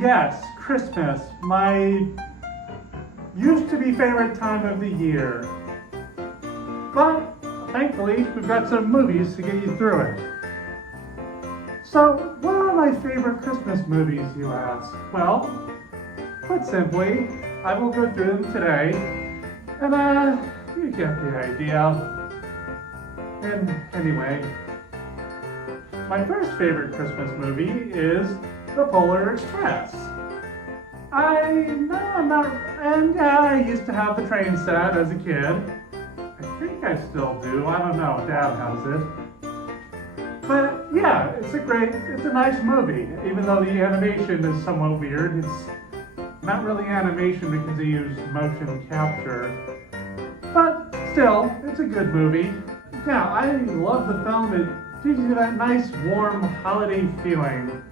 yes, Christmas, my used to be favorite time of the year. But thankfully, we've got some movies to get you through it. So, what are my favorite Christmas movies, you ask? Well, put simply, I will go through them today, and you get the idea. And anyway, my first favorite Christmas movie is The Polar Express. I used to have the train set as a kid. I think I still do, I don't know, Dad has it. But yeah, it's a nice movie, even though the animation is somewhat weird. It's not really animation because they use motion capture. But still, it's a good movie. Yeah, I love the film. It gives you that nice, warm holiday feeling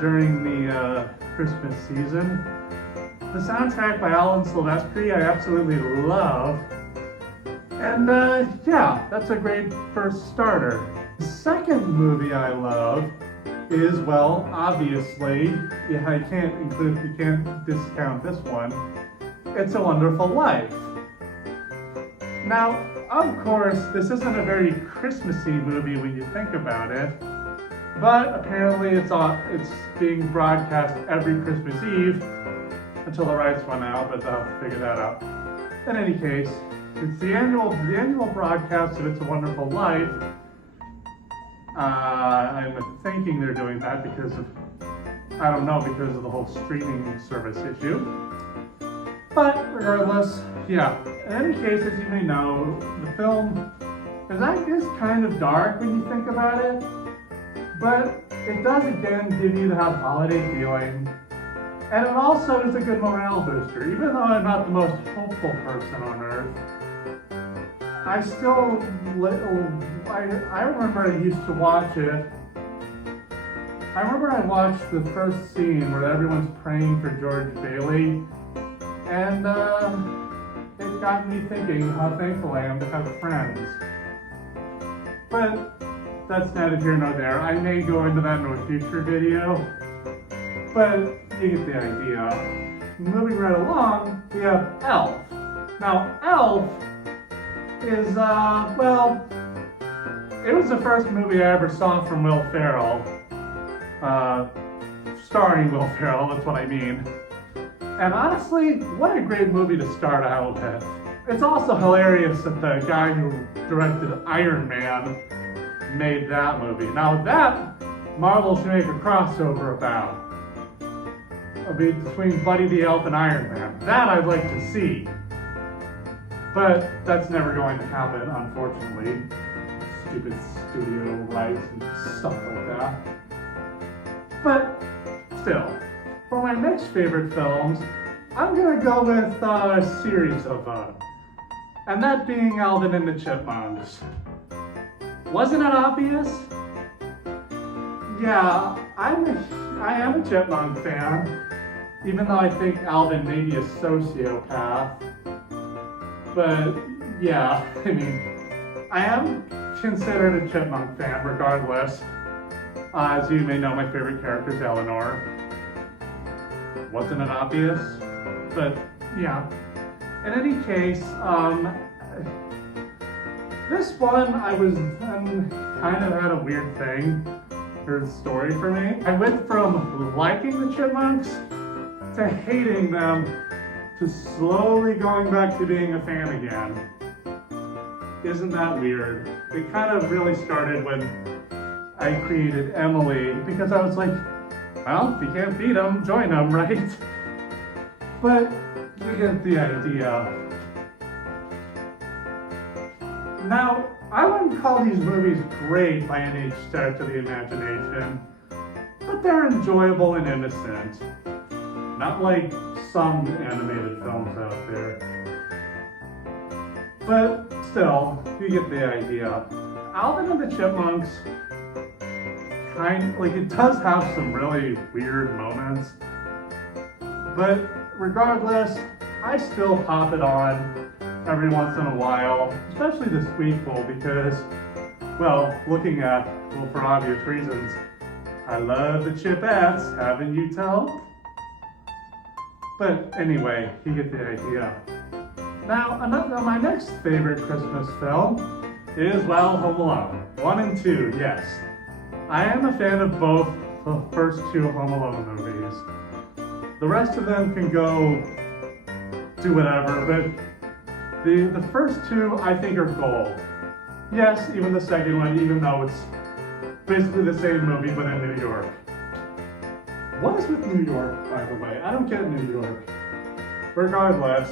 during the Christmas season. The soundtrack by Alan Silvestri I absolutely love. And yeah, that's a great first starter. The second movie I love is, well, obviously, yeah, you can't discount this one. It's a Wonderful Life. Now, of course, this isn't a very Christmassy movie when you think about it, but apparently it's being broadcast every Christmas Eve until the rights run out, but I'll figure that out. In any case, it's the annual broadcast of It's a Wonderful Life. I'm thinking they're doing that because of the whole streaming service issue. But regardless, yeah. In any case, as you may know, the film is kind of dark when you think about it, but it does again give you that holiday feeling. And it also is a good morale booster. Even though I'm not the most hopeful person on earth, I remember I used to watch it. I remember I watched the first scene where everyone's praying for George Bailey, and it got me thinking how thankful I am to have friends. But that's neither here nor there. I may go into that in a future video, but you get the idea. Moving right along, we have Elf. Now, Elf is, well, it was the first movie I ever saw from Will Ferrell. Starring Will Ferrell, that's what I mean. And honestly, what a great movie to start out with. It's also hilarious that the guy who directed Iron Man made that movie. Now that, Marvel should make a crossover about. Between Buddy the Elf and Iron Man. That I'd like to see. But that's never going to happen, unfortunately. Stupid studio rights and stuff like that. But still, for my next favorite films, I'm gonna go with a series of and that being Alvin and the Chipmunks. Wasn't it obvious? Yeah, I am a Chipmunk fan, even though I think Alvin may be a sociopath. But yeah, I mean, I am considered a Chipmunk fan regardless. As you may know, my favorite character is Eleanor. Wasn't it obvious? But yeah. In any case, this one kind of had a weird thing for the story for me. I went from liking the Chipmunks to hating them to slowly going back to being a fan again. Isn't that weird? It kind of really started when I created Emily, because I was like, well, if you can't beat them, join them, right? But you get the idea. Now, I wouldn't call these movies great by any stretch of the imagination, but they're enjoyable and innocent. Not like some animated films out there. But still, you get the idea. Alvin and the Chipmunks, it does have some really weird moments. But regardless, I still pop it on every once in a while, especially the sequel because, well, for obvious reasons, I love the Chipettes, haven't you tell? But anyway, you get the idea. Now, my next favorite Christmas film is, well, Home Alone. 1 and 2, yes. I am a fan of both the first 2 Home Alone movies. The rest of them can go do whatever, but the first 2 I think are gold. Yes, even the second one, even though it's basically the same movie but in New York. What is with New York, by the way? I don't get New York. Regardless,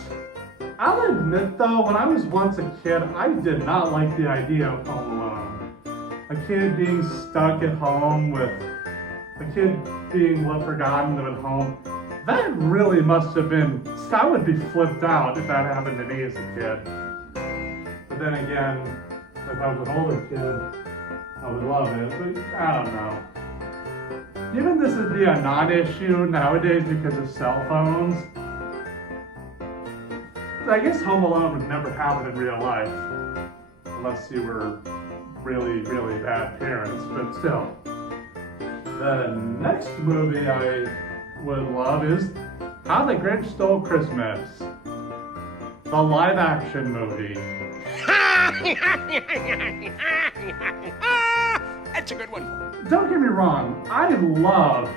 I'll admit though, when I was once a kid, I did not like the idea of Home Alone. A kid being stuck at home with a kid being left forgotten at home. That really must have been, I would be flipped out if that happened to me as a kid. But then again, if I was an older kid, I would love it, but I don't know. Given this would be a non-issue nowadays because of cell phones, I guess Home Alone would never happen in real life, unless you were really, really bad parents, but still. The next movie I would love is How the Grinch Stole Christmas, the live-action movie. That's a good one. Don't get me wrong, I love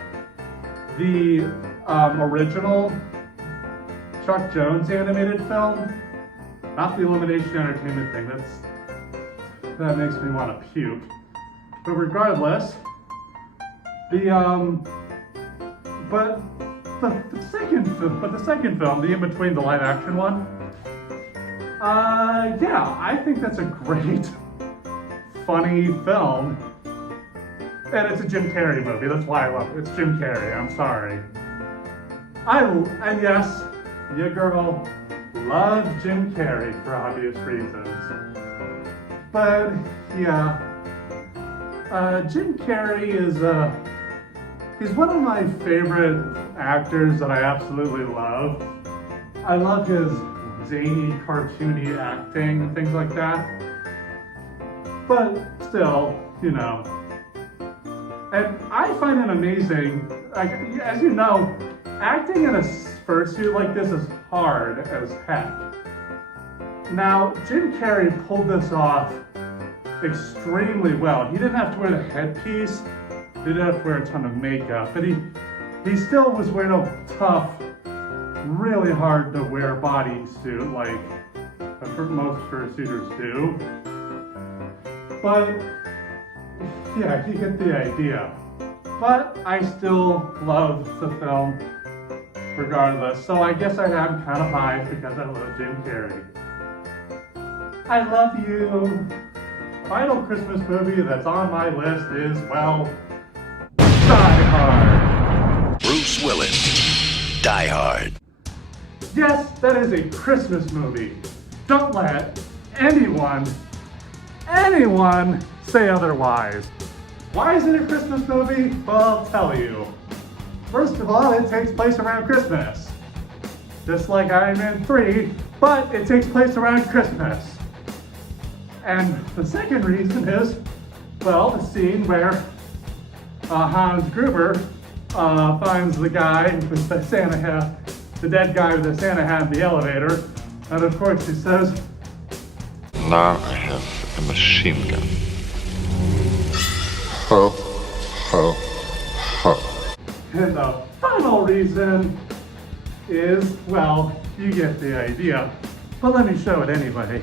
the original Chuck Jones animated film, not the Illumination Entertainment thing. That makes me want to puke. But regardless, the second film, the in between the live action one, yeah, I think that's a great, funny film. And it's a Jim Carrey movie. That's why I love it. It's Jim Carrey. I'm sorry. And yes, your girl loves Jim Carrey for obvious reasons. But yeah, Jim Carrey is he's one of my favorite actors that I absolutely love. I love his zany, cartoony acting and things like that. But still, you know. And I find it amazing, like, as you know, acting in a fursuit like this is hard as heck. Now, Jim Carrey pulled this off extremely well. He didn't have to wear the headpiece, he didn't have to wear a ton of makeup, but he still was wearing a tough, really hard to wear bodysuit like most fursuiters do. But yeah, you get the idea. But I still love the film regardless, so I guess I am kind of biased because I love Jim Carrey. I love you. Final Christmas movie that's on my list is, well, Die Hard. Bruce Willis, Die Hard. Yes, that is a Christmas movie. Don't let anyone say otherwise. Why is it a Christmas movie? Well, I'll tell you. First of all, it takes place around Christmas. Just like Iron Man 3, but it takes place around Christmas. And the second reason is, well, the scene where Hans Gruber finds the guy with the Santa hat, the dead guy with the Santa hat in the elevator, and of course he says, "Now I have a machine gun." Ho, ho, ho. And the final reason is, well, you get the idea. But let me show it anyway.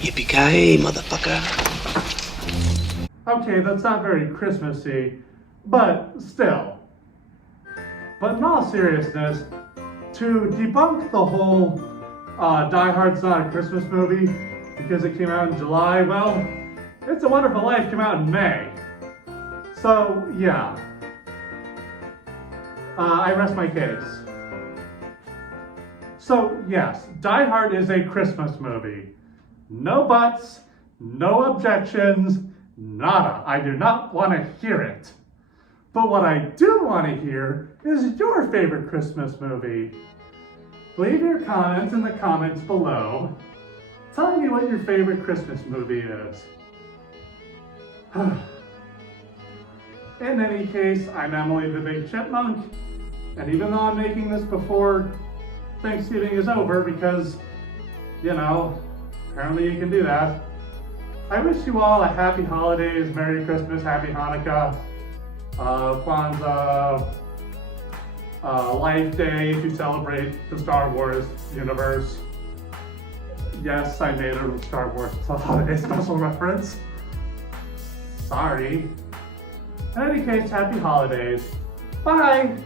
Yippee-ki-yay, motherfucker. Okay, that's not very Christmassy, but still. But in all seriousness, to debunk the whole Die Hard's not a Christmas movie because it came out in July, well, It's a Wonderful Life came out in May. So, yeah. I rest my case. So, yes, Die Hard is a Christmas movie. No buts, no objections, nada. I do not want to hear it. But what I do want to hear is your favorite Christmas movie. Leave your comments in the comments below. Tell me what your favorite Christmas movie is. In any case, I'm Emily the Big Chipmunk, and even though I'm making this before Thanksgiving is over, because, you know, apparently you can do that, I wish you all a happy holidays, Merry Christmas, Happy Hanukkah, Kwanzaa, Life Day if you celebrate the Star Wars universe. Yes, I made a Star Wars holiday special reference. Sorry. In any case, happy holidays. Bye!